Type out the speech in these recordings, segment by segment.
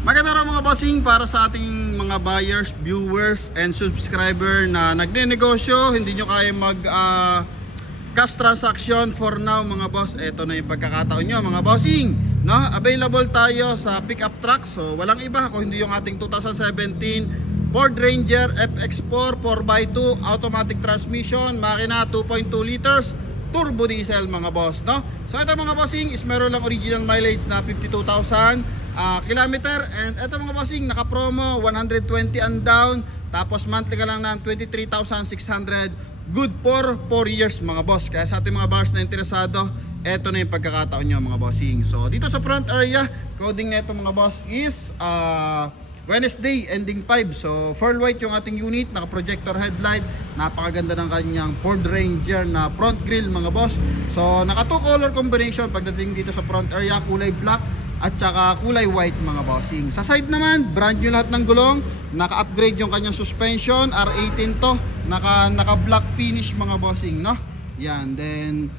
Maganda raw mga bossing para sa ating mga buyers, viewers, and subscriber na nagne-negosyo. Hindi nyo kaya mag cash transaction for now mga boss. Ito na yung pagkakataon nyo mga bossing, no? Available tayo sa pickup truck. So walang iba kung hindi yung ating 2017 Ford Ranger FX4 4x2 automatic transmission, makina 2.2 liters, turbo diesel mga boss, no? So ito mga bossing is meron lang original mileage na 52,000 kilometer, and ito mga bossing naka promo 120 and down, tapos monthly ka lang ng 23,600, good for 4 years mga boss. Kaya sa ating mga buyers na interesado, ito na yung pagkakataon nyo mga bossing. So dito sa front area, coding na ito mga boss is Wednesday ending 5. So full white yung ating unit, naka projector headlight, napakaganda ng kanyang Ford Ranger na front grille mga boss. So naka 2 color combination pagdating dito sa front area, kulay black at saka kulay white mga bossing. Sa side naman, brand new lahat ng gulong, naka-upgrade yung kanyang suspension, R18 to, naka black finish mga bossing, no? Yan, then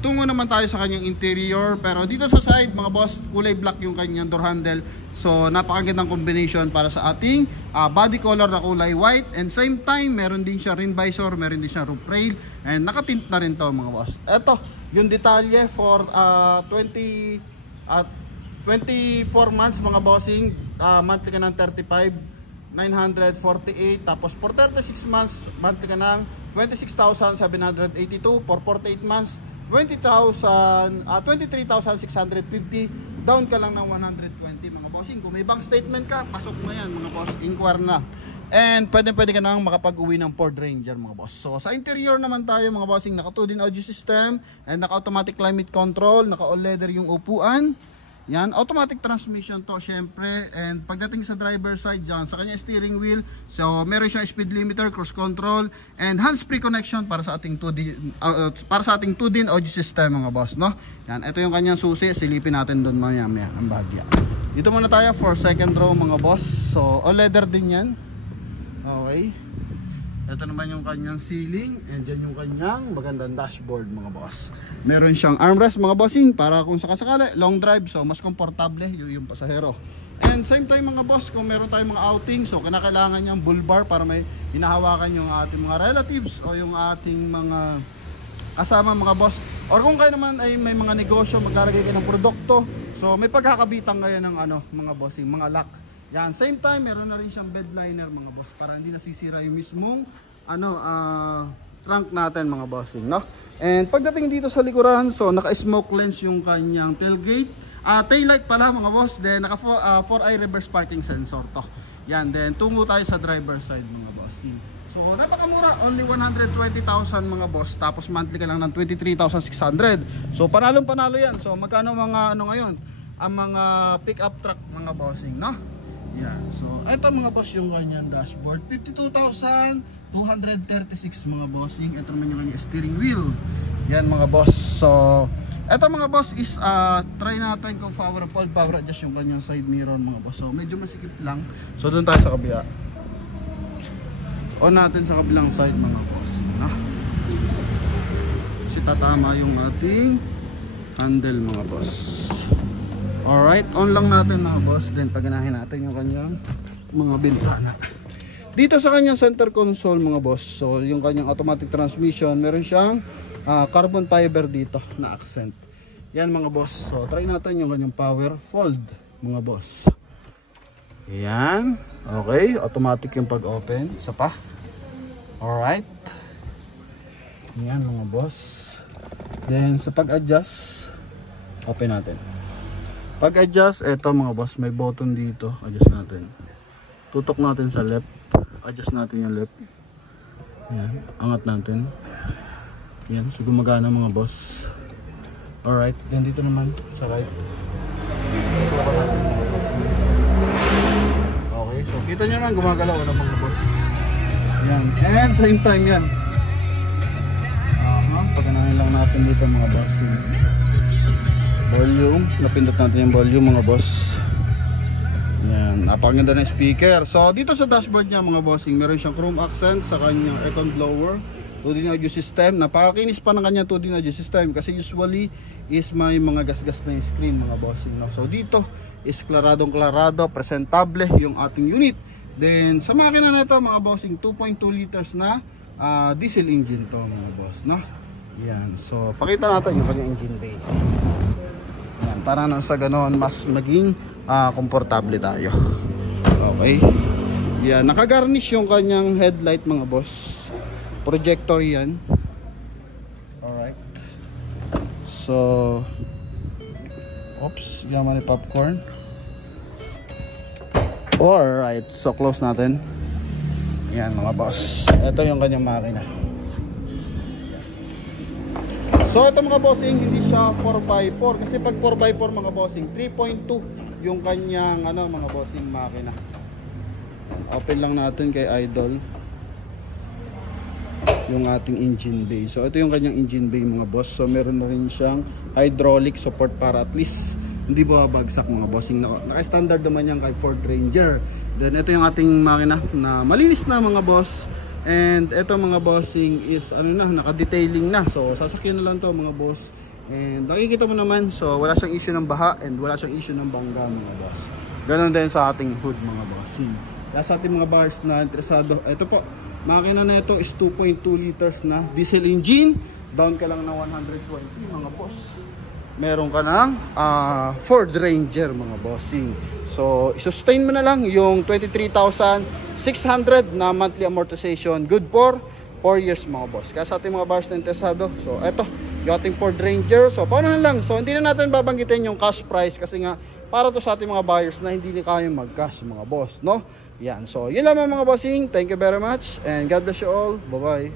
tungo naman tayo sa kanyang interior, pero dito sa side mga boss, kulay black yung kanyang door handle. So napakagandang combination para sa ating body color na kulay white, and same time meron din siya rim visor, meron din siya roof rail, and nakatint na rin to mga boss. Eto yung detalye for 24 months mga bossing, monthly ka ng 35,948, tapos for 36 months monthly ka ng 26,782, for 48 months 23,650, down ka lang ng 120 mga bossing. Kung may bank statement ka, pasok mo yan mga boss, inquire na. And pwede ka nang makapag-uwi ng Ford Ranger mga boss. So sa interior naman tayo mga bossing, naka 2-din audio system, and naka automatic climate control, naka all leather yung upuan. Yan, automatic transmission to syempre. And pagdating sa driver side dyan, sa kanya steering wheel, so meron siyang speed limiter, cruise control, and hands-free connection para sa ating 2-din audio system mga boss, no? Yan, ito yung kanyang susi, silipin natin doon maya ang bahagya. Dito muna tayo for second row mga boss. So all leather din yan. Okay. Ito naman yung kanyang ceiling, and dyan yung kanyang magandang dashboard mga boss. Meron siyang armrest mga bossing para kung sakasakali long drive, so mas komportable yung pasahero. And same time mga boss, kung meron tayong mga outing, so kinakailangan niyang bull bar para may hinahawakan yung ating mga relatives o yung ating mga kasama mga boss. Or kung kayo naman ay may mga negosyo, maglalagay kayo ng produkto, so may pagkakabitan kayo ng mga bossing, mga lock. Yan, same time meron na rin siyang bed liner mga boss para hindi nasisira yung mismong trunk natin mga bossing, no? And pagdating dito sa likuran, so naka-smoke lens yung kanyang tailgate, tail light pala mga boss, then naka 4-eye reverse parking sensor to. Yan, then tungo tayo sa driver side mga bossing. So napakamura, only 120,000 mga boss, tapos monthly ka lang ng 23,600. So panalong-panalo yan. So magkano mga ngayon ang mga pick-up truck mga bossing, no? Yeah, so ito mga boss yung kanyang dashboard, 52,236 mga bossing. Ito naman yung kanyang steering wheel. Yan mga boss. So ito mga boss is try natin kung power adjust yung kanyang side mirror mga boss. So medyo masikip lang. So doon tayo sa kabila. On natin sa kabilang side mga boss, no? Kasi tatama yung ating handle mga boss. Alright, on lang natin mga boss, then paganahin natin yung kanyang mga bintana. Dito sa kanyang center console mga boss, so yung kanyang automatic transmission, meron siyang carbon fiber dito na accent. Yan mga boss, so try natin yung kanyang power fold mga boss. Yan, okay, automatic yung pag-open, isa pa. Alright. Yan mga boss. Then sa pag-adjust, open natin. Pag-adjust, eto mga boss, may button dito. Adjust natin. Tutok natin sa left. Adjust natin yung left. Yan, angat natin. Yan, so gumagana mga boss. Alright, then dito naman sa right. Okay, so kita nyo naman gumagalaw na mga boss. Yan, and same time yan. Paganahin lang natin dito mga boss. Volume, napindot natin yung volume mga boss. Yan, napakaganda ng speaker. So dito sa dashboard niya mga bossing, meron siyang chrome accent sa kanyang aircon blower, 2-din audio system. Napakakinis pa ng kanyang 2-din audio system kasi usually is may mga gasgas na yung screen mga bossing, no? So dito is klaradong-klarado, presentable yung ating unit. Then sa makina na ito mga bossing, 2.2 liters na diesel engine to mga boss, no? Yan, so pakita natin yung kanyang engine bay. Yan, para nang sa ganon mas maging komportable tayo. Okay. Yan, nakagarnish yung kanyang headlight mga boss. Projector yan. Alright. So oops, yaman ni popcorn. Alright, so close natin. Yan mga boss. Ito yung kanyang makina. So ito mga bossing, hindi siya 4x4. Kasi pag 4x4 mga bossing, 3.2 yung kanyang mga bossing makina. Open lang natin kay Idol yung ating engine bay. So ito yung kanyang engine bay mga boss. So meron na rin siyang hydraulic support para at least hindi babagsak mga bossing. Naka-standard naman yan kay Ford Ranger. Then ito yung ating makina na malinis na mga boss. And ito mga bossing is naka-detailing na. So sasakyan na lang to mga boss. And nakikita mo naman, so wala siyang issue ng baha and wala siyang issue ng bangga mga boss. Ganon din sa ating hood mga bossing. Sa ating mga buyers na interesado, ito po, makina na ito is 2.2 liters na diesel engine. Down ka lang na 120 mga boss. Meron ka ng Ford Ranger mga bossing. So i-sustain mo na lang yung 23,600 na monthly amortization. Good for 4 years mga boss. Kaya sa ating mga buyers na interesado, so eto yung ating Ford Ranger. So paano lang, so hindi na natin babanggitin yung cash price kasi nga para to sa ating mga buyers na hindi na kaya mag-cash mga boss, no? Yan, so yun lamang mga bossing. Thank you very much and God bless you all. Bye bye.